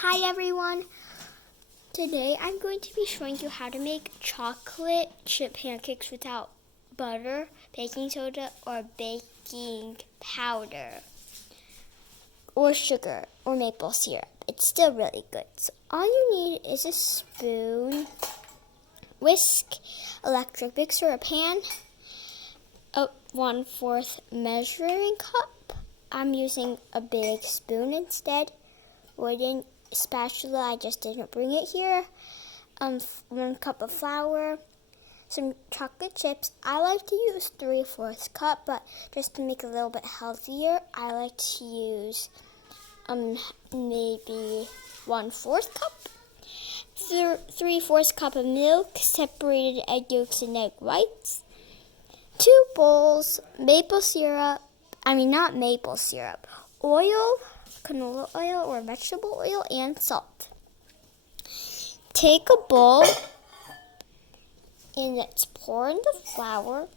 Hi everyone! Today I'm going to be showing you how to make chocolate chip pancakes without butter, baking soda, or baking powder, or sugar, or maple syrup. It's still really good. So all you need is a spoon, whisk, electric mixer, a pan, a 1/4 measuring cup. I'm using a big spoon instead. Wooden spatula, I just didn't bring it here. 1 cup of flour, some chocolate chips. I like to use 3/4 cup, but just to make it a little bit healthier, I like to use maybe 1/4 cup. 3/4 cup of milk, separated egg yolks and egg whites. 2 bowls, maple syrup. Not maple syrup. Oil, canola oil or vegetable oil, and salt. Take a bowl and let's pour in the flour.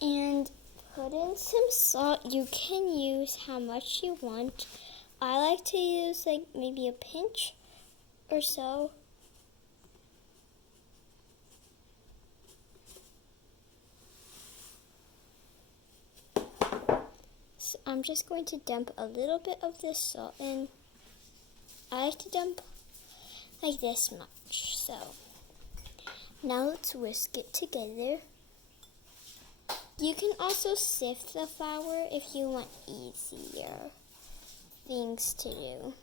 And put in some salt. You can use how much you want. I like to use maybe a pinch or so. So I'm just going to dump a little bit of this salt in. I like to dump like this much. So now let's whisk it together. You can also sift the flour if you want easier things to do.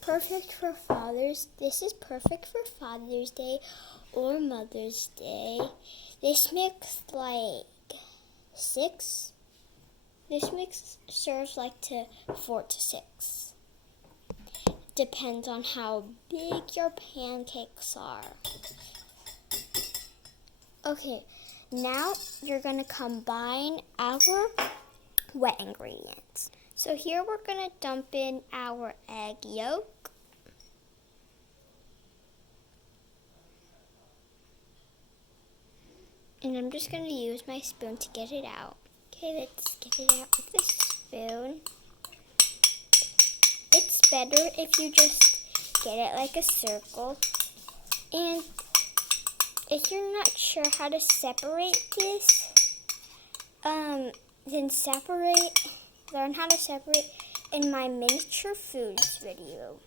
Perfect for Father's. This is perfect for Father's Day or Mother's Day. This mix like 6. This mix serves to 4 to 6. Depends on how big your pancakes are. Okay, now you're going to combine our wet ingredients. So here we're going to dump in our egg yolk. And I'm just going to use my spoon to get it out. Okay, let's get it out with the spoon. It's better if you just get it like a circle. And if you're not sure how to separate this, then learn how to separate in my miniature foods video.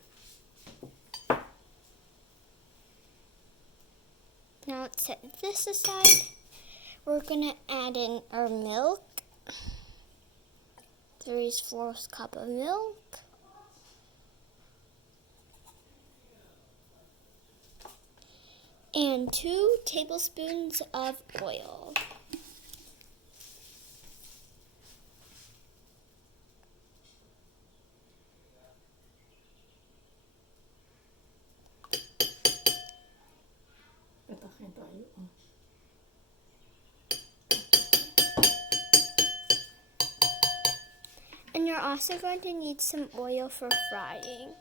Now let's set this aside. We're gonna add in our milk. 3/4 cup of milk. And 2 tablespoons of oil. And you're also going to need some oil for frying.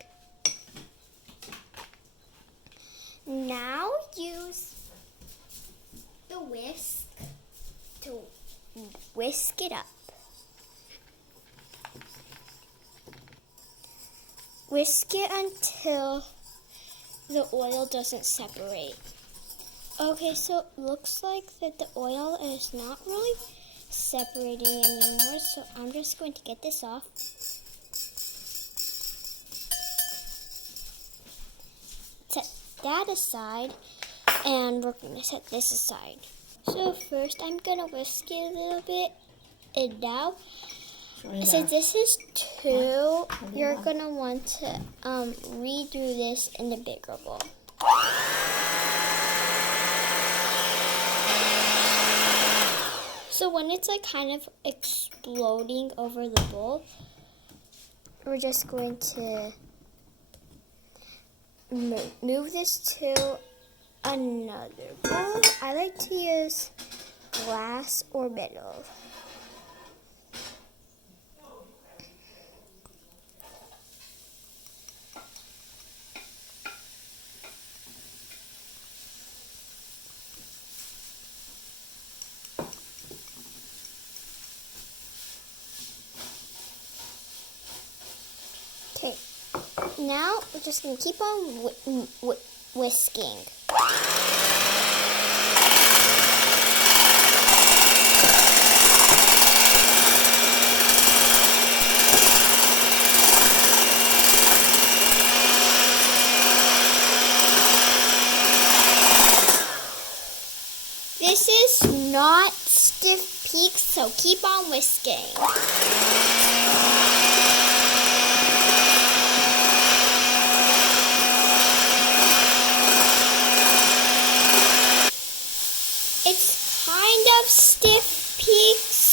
Now use the whisk to whisk it up. Whisk it until the oil doesn't separate. Okay, so it looks like that the oil is not really separating anymore, so I'm just going to get this off. Set that aside, and we're going to set this aside. So first I'm going to whisk it a little bit, and now since this is 2, you're going to want to redo this in a bigger bowl. So when it's kind of exploding over the bowl, we're just going to move this to another bowl. I like to use glass or metal. Now we're just going to keep on whisking. This is not stiff peaks, so keep on whisking. It's kind of stiff peaks.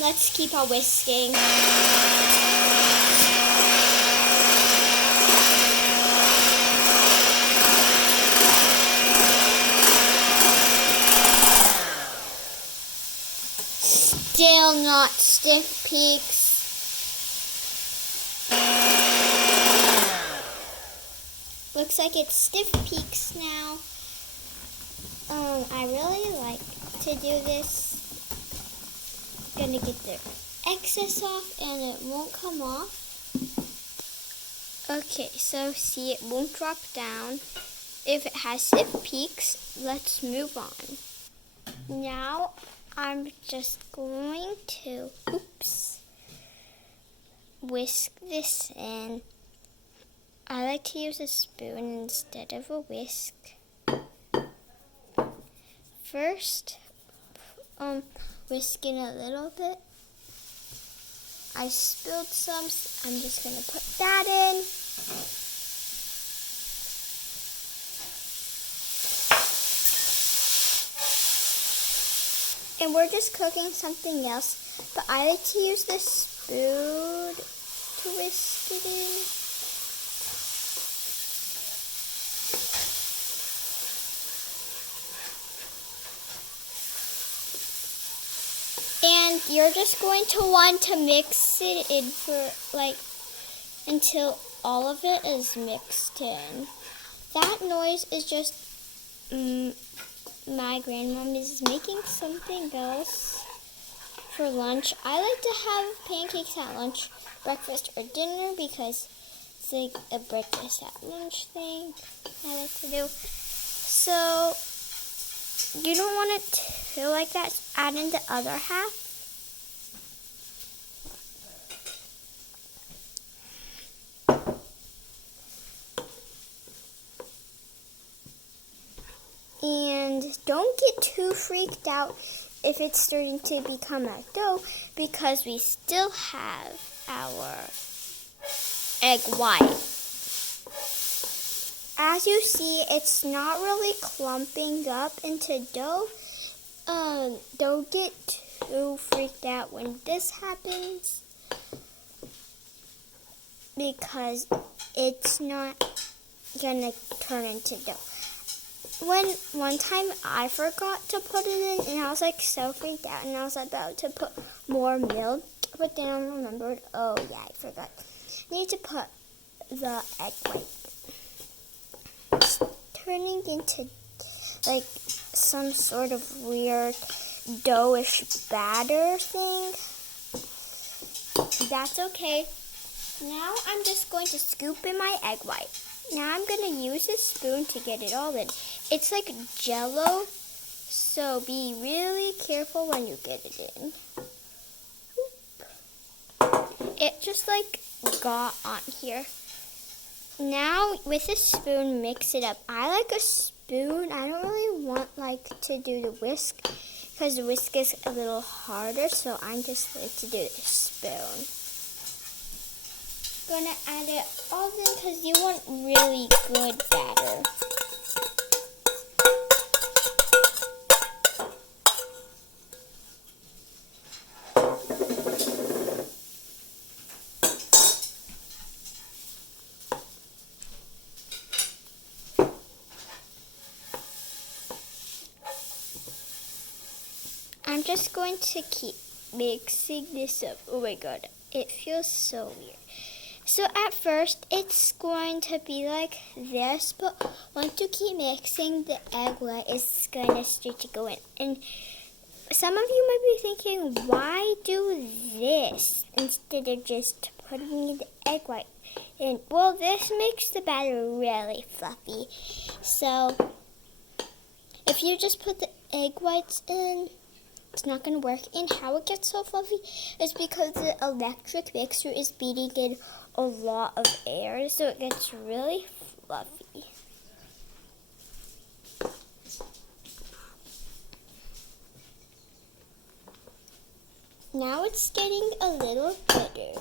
Let's keep on whisking. Still not stiff peaks. Looks like it's stiff peaks now. I really like to do this. Gonna get the excess off and it won't come off. Okay, so see, it won't drop down. If it has stiff peaks, let's move on. Now I'm just going to, whisk this in. I like to use a spoon instead of a whisk. First, whisk in a little bit. I spilled some, so I'm just going to put that in. And we're just cooking something else, but I like to use this spoon to whisk it in. And you're just going to want to mix it in for until all of it is mixed in. That noise is just my grandmom is making something else for lunch. I like to have pancakes at lunch, breakfast, or dinner because it's like a breakfast at lunch thing I like to do. So you don't want it to feel like that. Add in the other half. And don't get too freaked out if it's starting to become a dough because we still have our egg white. As you see, it's not really clumping up into dough. Don't get too freaked out when this happens because it's not gonna turn into dough. One time I forgot to put it in and I was so freaked out and I was about to put more milk, but then I remembered, oh yeah, I forgot. I need to put the egg white. It's turning into some sort of weird dough-ish batter thing. That's okay. Now I'm just going to scoop in my egg white. Now I'm going to use a spoon to get it all in. It's like Jell-O, so be really careful when you get it in. It just got on here. Now with a spoon, mix it up. I like a spoon. I don't really want to do the whisk because the whisk is a little harder, so I just like to do the spoon. Gonna add it all in because you want really good batter. I'm just going to keep mixing this up. Oh my god, it feels so weird. So at first, it's going to be like this, but once you keep mixing, the egg white is going to start to go in. And some of you might be thinking, why do this instead of just putting in the egg white? And well, this makes the batter really fluffy. So if you just put the egg whites in, it's not going to work. And how it gets so fluffy is because the electric mixer is beating in a lot of air, so it gets really fluffy. Now it's getting a little bitter.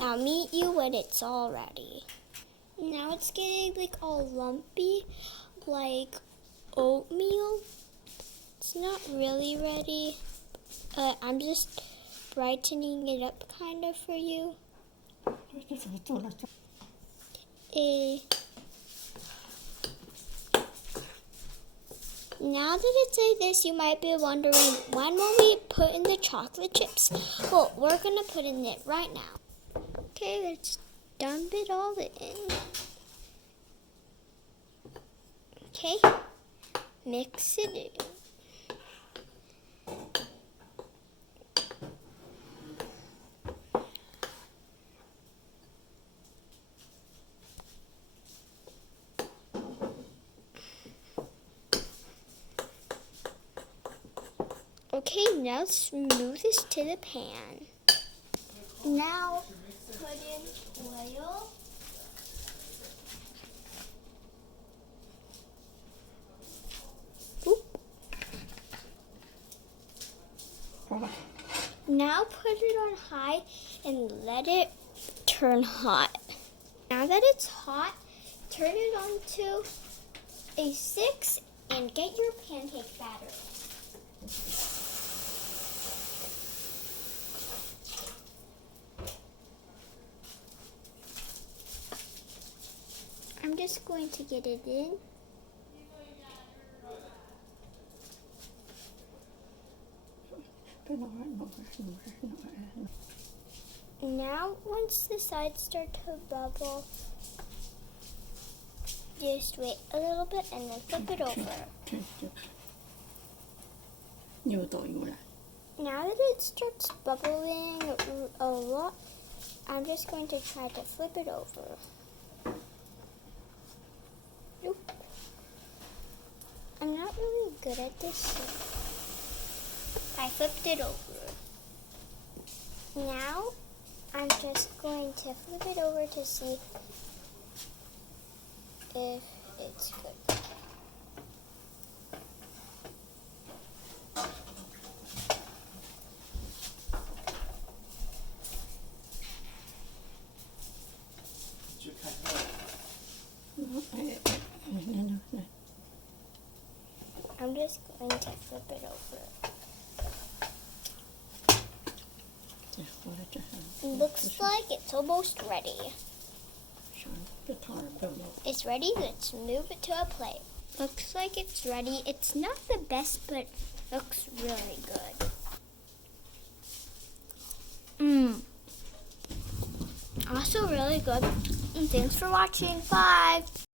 I'll meet you when it's all ready. Now it's getting like all lumpy, like oatmeal. It's not really ready. I'm just brightening it up kind of for you. Now that it's like this, you might be wondering, when will we put in the chocolate chips? Well, we're going to put in it right now. Okay, let's dump it all in. Okay, mix it in. Okay, now let's move this to the pan. Now put in oil. Oop. Now put it on high and let it turn hot. Now that it's hot, turn it on to a 6 and get your pancake batter. I'm just going to get it in. Now, once the sides start to bubble, just wait a little bit and then flip it over. Now that it starts bubbling a lot, I'm just going to try to flip it over. Nope. I'm not really good at this. I flipped it over. Now, I'm just going to flip it over to see if it's good. I'm just going to flip it over. Looks like it's almost ready. It's ready. Let's move it to a plate. Looks like it's ready. It's not the best, but looks really good. Also really good. And thanks for watching. Bye.